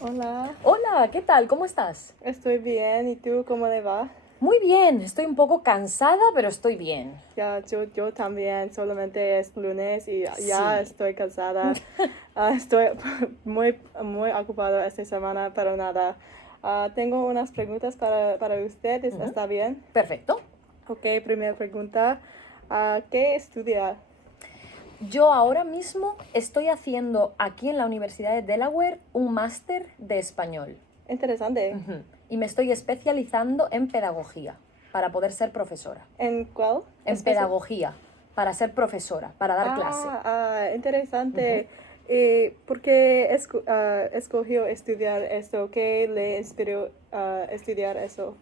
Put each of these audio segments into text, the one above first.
Hola, Hola, ¿qué tal? ¿Cómo estás? estoy bien. ¿Y tú cómo le va? Muy bien, estoy un poco cansada, pero estoy bien. Ya, yo también, solamente es lunes y ya Sí. estoy cansada. Estoy muy ocupado esta semana, pero nada. Tengo unas preguntas para usted, Ujú. ¿está bien? Perfecto. Ok, primera pregunta. ¿Qué estudia? Yo ahora mismo estoy haciendo aquí en la Universidad de Delaware un máster de español. Interesante. Ujú. Y me estoy especializando en pedagogía para poder ser profesora. ¿En cuál? En pedagogía, para ser profesora, para dar clase. Ujú. Interesante. ¿Por qué escogió estudiar esto? ¿Qué le inspiró a estudiar eso?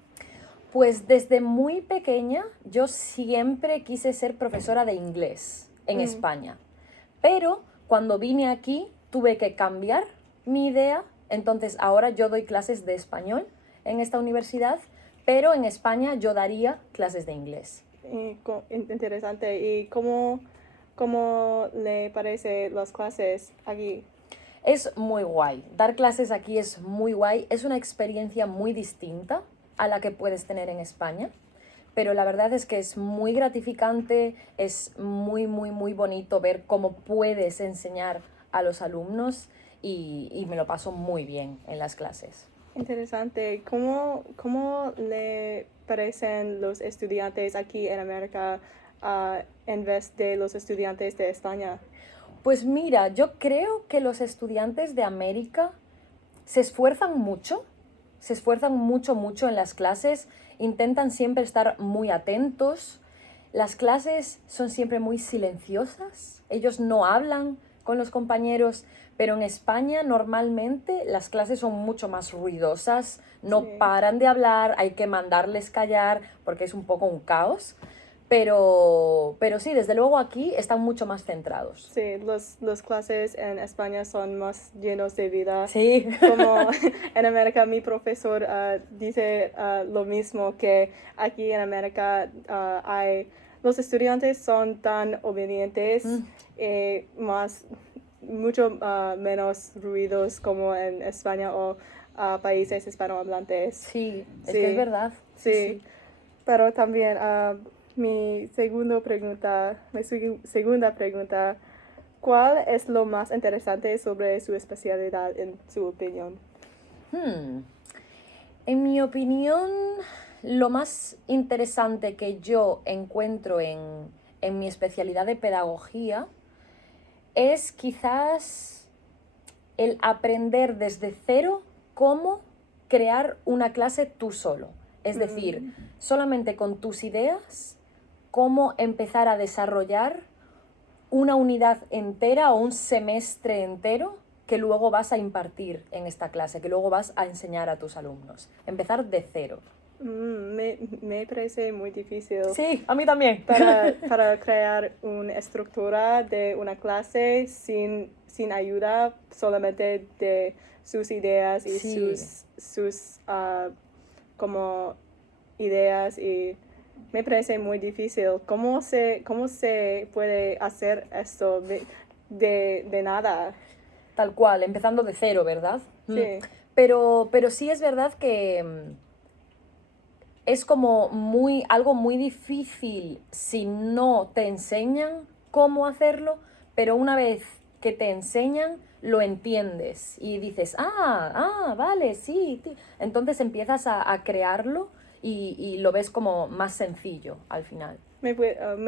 Pues desde muy pequeña yo siempre quise ser profesora de inglés en Mm, España. Pero cuando vine aquí tuve que cambiar mi idea, entonces ahora yo doy clases de español en esta universidad, pero en España yo daría clases de inglés. Interesante. ¿Y cómo le parece las clases aquí? Es muy guay, dar clases aquí es muy guay, es una experiencia muy distinta a la que puedes tener en España, pero la verdad es que es muy gratificante, es muy bonito ver cómo puedes enseñar a los alumnos y me lo paso muy bien en las clases. Interesante. ¿Cómo le parecen los estudiantes aquí en América, en vez de los estudiantes de España? Pues mira, yo creo que los estudiantes de América se esfuerzan mucho, mucho en las clases, intentan siempre estar muy atentos. Las clases son siempre muy silenciosas, ellos no hablan con los compañeros, pero en España normalmente las clases son mucho más ruidosas, no Sí. paran de hablar, hay que mandarles callar porque es un poco un caos. Pero sí, desde luego aquí están mucho más centrados. Sí, los clases en España son más llenos de vida. Sí. Como en América, mi profesor dice lo mismo, que aquí en América los estudiantes son tan obedientes, Mm, más, mucho menos ruidos como en España o países hispanohablantes. sí, es que es Sí, verdad. Sí, sí. sí. Pero también mi segunda pregunta, ¿cuál es lo más interesante sobre su especialidad en su opinión? Hmm. En mi opinión, lo más interesante que yo encuentro en mi especialidad de pedagogía es quizás el aprender desde cero cómo crear una clase tú solo. Es decir, Mm, solamente con tus ideas, cómo empezar a desarrollar una unidad entera o un semestre entero que luego vas a impartir en esta clase, que luego vas a enseñar a tus alumnos. Empezar de cero. me parece muy difícil Sí, a mí también. para crear una estructura de una clase sin ayuda solamente de sus ideas y Sí, sus como ideas, y me parece muy difícil. ¿Cómo se puede hacer esto de nada? tal cual, empezando de cero, ¿verdad? Sí. Pero sí es verdad que es como algo muy difícil si no te enseñan cómo hacerlo, pero una vez que te enseñan, lo entiendes y dices, vale, sí, sí. Entonces empiezas a crearlo y lo ves como más sencillo al final. ¿Me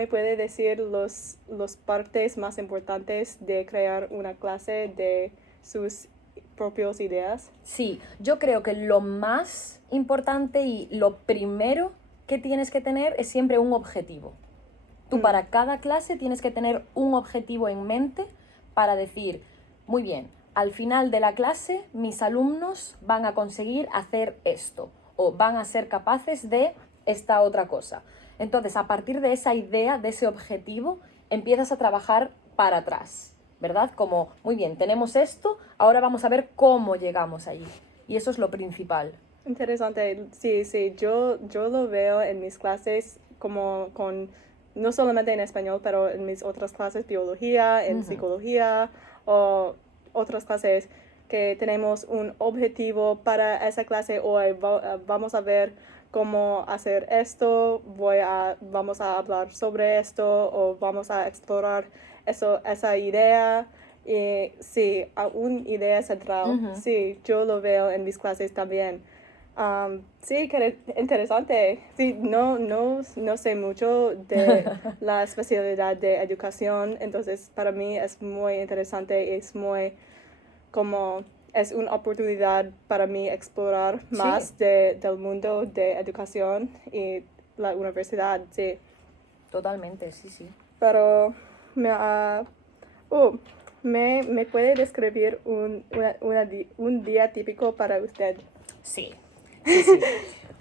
puede decir los partes más importantes de crear una clase de sus propias ideas? Sí, yo creo que lo más importante y lo primero que tienes que tener es siempre un objetivo. Tú Mm, para cada clase tienes que tener un objetivo en mente para decir, muy bien, al final de la clase mis alumnos van a conseguir hacer esto o van a ser capaces de esta otra cosa. Entonces, a partir de esa idea, de ese objetivo, empiezas a trabajar para atrás, ¿verdad? Como, muy bien, tenemos esto, ahora vamos a ver cómo llegamos allí. Y eso es lo principal. interesante. Sí, sí, yo lo veo en mis clases como no solamente en español, pero en mis otras clases, biología, en Ujú. psicología o otras clases. que tenemos un objetivo para esa clase hoy. Vamos a ver cómo hacer esto, vamos a hablar sobre esto o vamos a explorar esa idea. Y sí, una idea central. Sí, yo lo veo en mis clases también. Sí, que interesante. Sí, no sé mucho de la especialidad de educación, entonces para mí es muy interesante, es una oportunidad para mí explorar más Sí. del mundo de educación y la universidad, sí. Totalmente, sí, sí. Pero me, me puede describir un día típico para usted. Sí, sí, sí.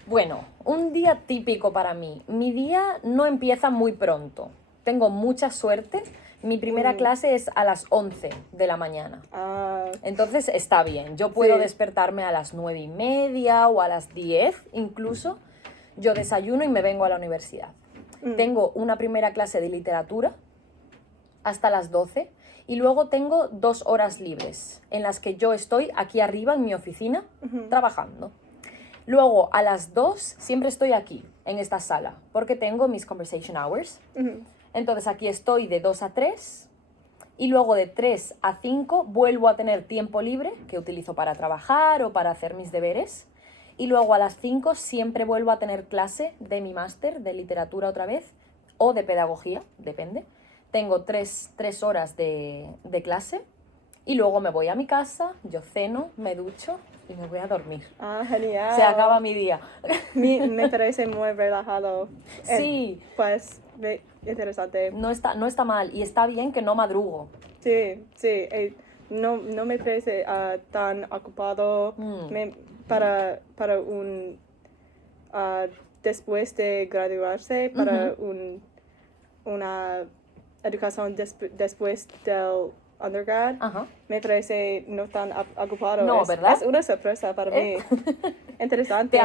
Bueno, un día típico para mí. Mi día no empieza muy pronto. Tengo mucha suerte. Mi primera clase es a las 11 de la mañana. Entonces está bien. Yo puedo Sí. despertarme a las 9:30 o a las 10 incluso. Yo desayuno y me vengo a la universidad. Tengo una primera clase de literatura hasta las 12 y luego tengo 2 horas libres en las que yo estoy aquí arriba en mi oficina trabajando. Luego a las 2 siempre estoy aquí, en esta sala, porque tengo mis conversation hours. Entonces aquí estoy de 2 a 3 y luego de 3 a 5 vuelvo a tener tiempo libre que utilizo para trabajar o para hacer mis deberes. Y luego a las 5 siempre vuelvo a tener clase de mi máster de literatura otra vez o de pedagogía, depende. Tengo 3 horas de clase y luego me voy a mi casa, yo ceno, me ducho y me voy a dormir. Genial. Se acaba mi día. Me parece muy relajado. Sí. Pues, interesante. No está mal y está bien que no madrugo. Sí, sí. No me parece tan ocupado para después de graduarse, para una educación después del undergrad. Me parece no tan ocupado. No, ¿verdad? Es una sorpresa para mí. Interesante.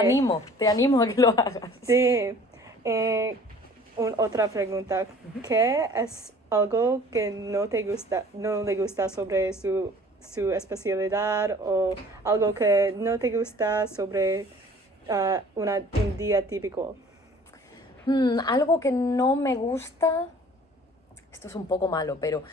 Te animo a que lo hagas. Sí. Otra pregunta. ¿Qué es algo que no le gusta sobre su especialidad o algo que no te gusta sobre un día típico? Algo que no me gusta, esto es un poco malo, pero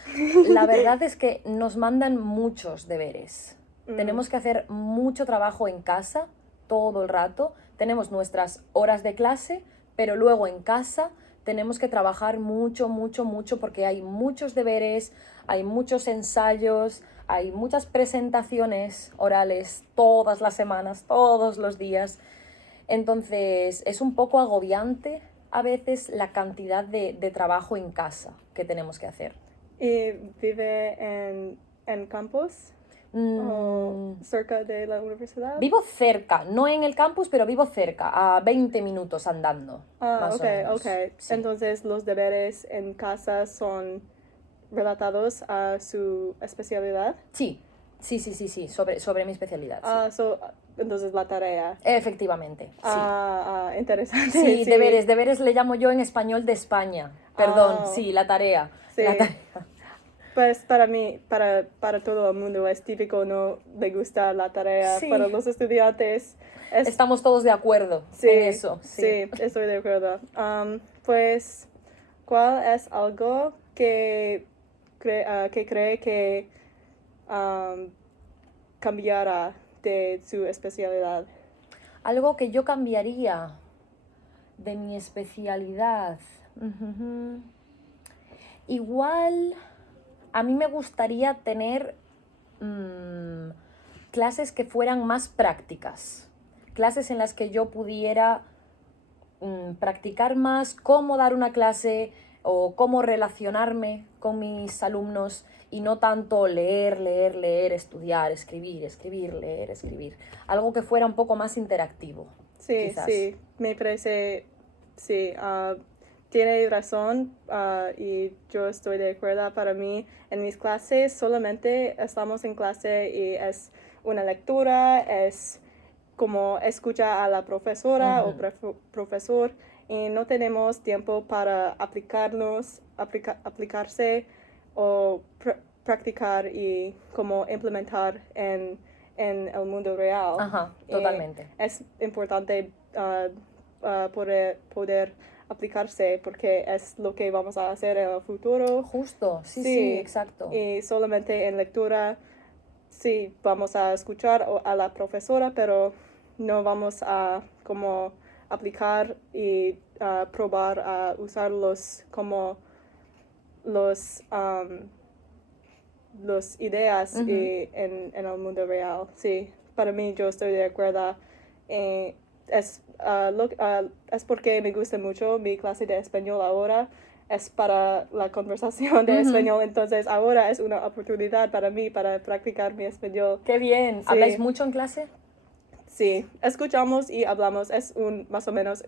la verdad es que nos mandan muchos deberes. Tenemos que hacer mucho trabajo en casa todo el rato. Tenemos nuestras horas de clase, pero luego en casa tenemos que trabajar mucho, mucho, mucho porque hay muchos deberes, hay muchos ensayos, hay muchas presentaciones orales todas las semanas, todos los días. Entonces es un poco agobiante a veces la cantidad de trabajo en casa que tenemos que hacer. ¿Y vive en campus o cerca de la universidad? Vivo cerca, no en el campus, pero vivo cerca, a 20 minutos andando. Más o menos. Sí. Entonces los deberes en casa son relatados a su especialidad. Sí, sobre mi especialidad. Sí. Entonces la tarea. Efectivamente, sí. Interesante. Sí, sí, deberes le llamo yo en español de España. Perdón, sí, la tarea. Sí. La tarea. Pues para mí, para todo el mundo es típico, no le gusta la tarea. Sí. Para los estudiantes estamos todos de acuerdo en eso. Sí, estoy de acuerdo. Pues, ¿cuál es algo que cree que cambiará de su especialidad? Algo que yo cambiaría de mi especialidad. Igual, a mí me gustaría tener clases que fueran más prácticas. Clases en las que yo pudiera practicar más cómo dar una clase o cómo relacionarme con mis alumnos y no tanto leer, estudiar, escribir, leer, escribir. Algo que fuera un poco más interactivo. Sí, quizás. Sí, me parece, sí, tiene razón y yo estoy de acuerdo. Para mí, en mis clases solamente estamos en clase y es una lectura, es como escucha a la profesora o profesor y no tenemos tiempo para aplicarse o practicar y como implementar en el mundo real. Ajá, Y totalmente. es importante poder aplicarse porque es lo que vamos a hacer en el futuro. Justo, sí, exacto. Y solamente en lectura, sí, vamos a escuchar a la profesora, pero no vamos a como aplicar y probar a usarlos como los ideas en el mundo real. Sí, para mí yo estoy de acuerdo. Es porque me gusta mucho mi clase de español ahora. Es para la conversación de español, entonces ahora es una oportunidad para mí para practicar mi español. ¡Qué bien! Sí. ¿Habláis mucho en clase? Sí, escuchamos y hablamos. Es más o menos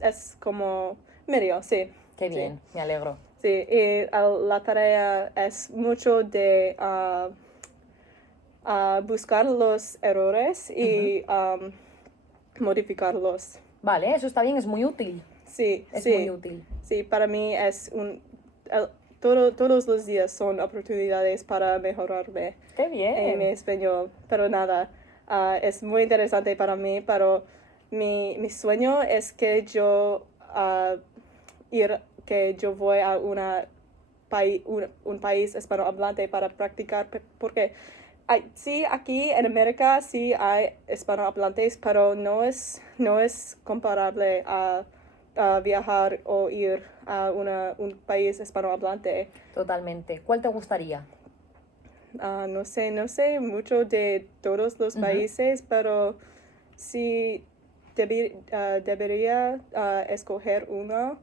es como medio, sí. ¡Qué bien! Sí. Me alegro. Sí, y la tarea es mucho de buscar los errores y modificarlos. Vale, eso está bien, es muy útil. Sí, Es sí. muy útil. Sí, para mí es todos los días son oportunidades para mejorarme ¡Qué en mi bien! español. Pero nada, es muy interesante para mí, pero mi sueño es que yo voy a un país hispanohablante para practicar, porque sí, aquí en América sí hay hispanohablantes, pero no es comparable a viajar o ir a un país hispanohablante. Totalmente. ¿Cuál te gustaría? No sé mucho de todos los países, pero sí debería escoger uno.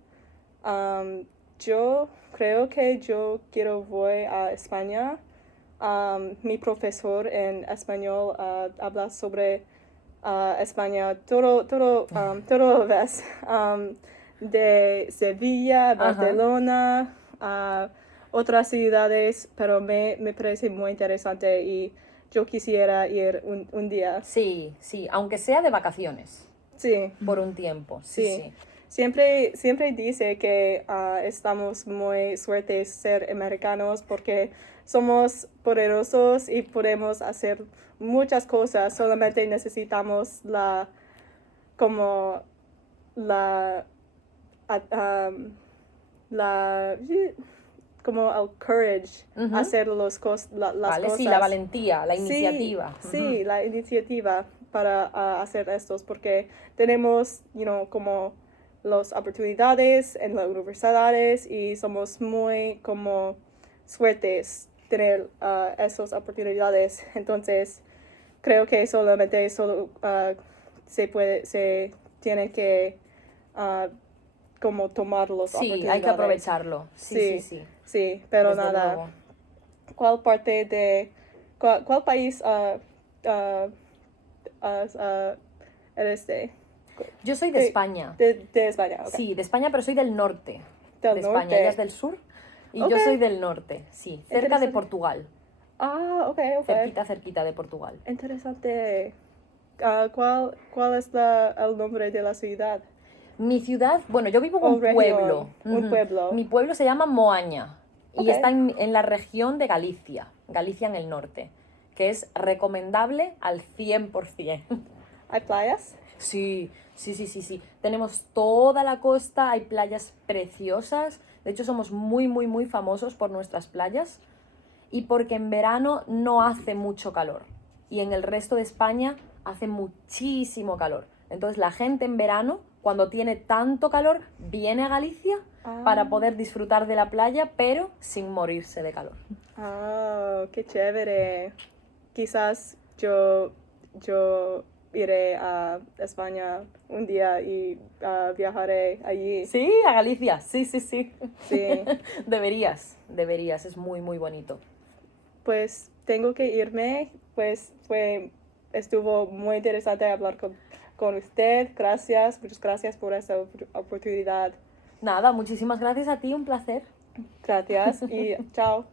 Yo creo que yo voy a España. Mi profesor en español habla sobre España todo vez. De Sevilla, Barcelona, otras ciudades, pero me parece muy interesante y yo quisiera ir un día. Sí, sí, aunque sea de vacaciones. Sí. Por un tiempo, sí. Siempre dice que estamos muy suertes ser americanos porque somos poderosos y podemos hacer muchas cosas. Solamente necesitamos como como el courage hacer las cosas. Vale, sí, la valentía, la iniciativa. Sí, la iniciativa para hacer estos, porque tenemos, como las oportunidades en las universidades y somos muy como suertes tener esas oportunidades. Entonces, creo que solamente se tiene que como tomar las oportunidades. Sí, hay que aprovecharlo. Sí. Sí, pero Desde nada. luego. ¿Cuál país eres de? Yo soy de España. De España, ok. Sí, de España, pero soy del norte. Del de norte. España, ella es del sur. Y Ok. yo soy del norte, sí. Cerca de Interesante. Portugal. Ok. Cerquita de Portugal. Interesante. ¿Cuál es el nombre de la ciudad? Mi ciudad, bueno, yo vivo en un región, pueblo. un pueblo. Mi pueblo se llama Moaña y Ok. está en la región de Galicia en el norte, que es recomendable al 100%. ¿Hay playas? Sí. Tenemos toda la costa, hay playas preciosas. De hecho, somos muy famosos por nuestras playas y porque en verano no hace mucho calor y en el resto de España hace muchísimo calor. Entonces la gente en verano, cuando tiene tanto calor, viene a Galicia para poder disfrutar de la playa, pero sin morirse de calor. Qué chévere. Quizás yo iré a España un día y viajaré allí. Sí, a Galicia, sí. Sí. Deberías, es muy bonito. Pues tengo que irme, pues estuvo muy interesante hablar con usted. Muchas gracias por esta oportunidad. Nada, muchísimas gracias a ti, un placer. Gracias y chao.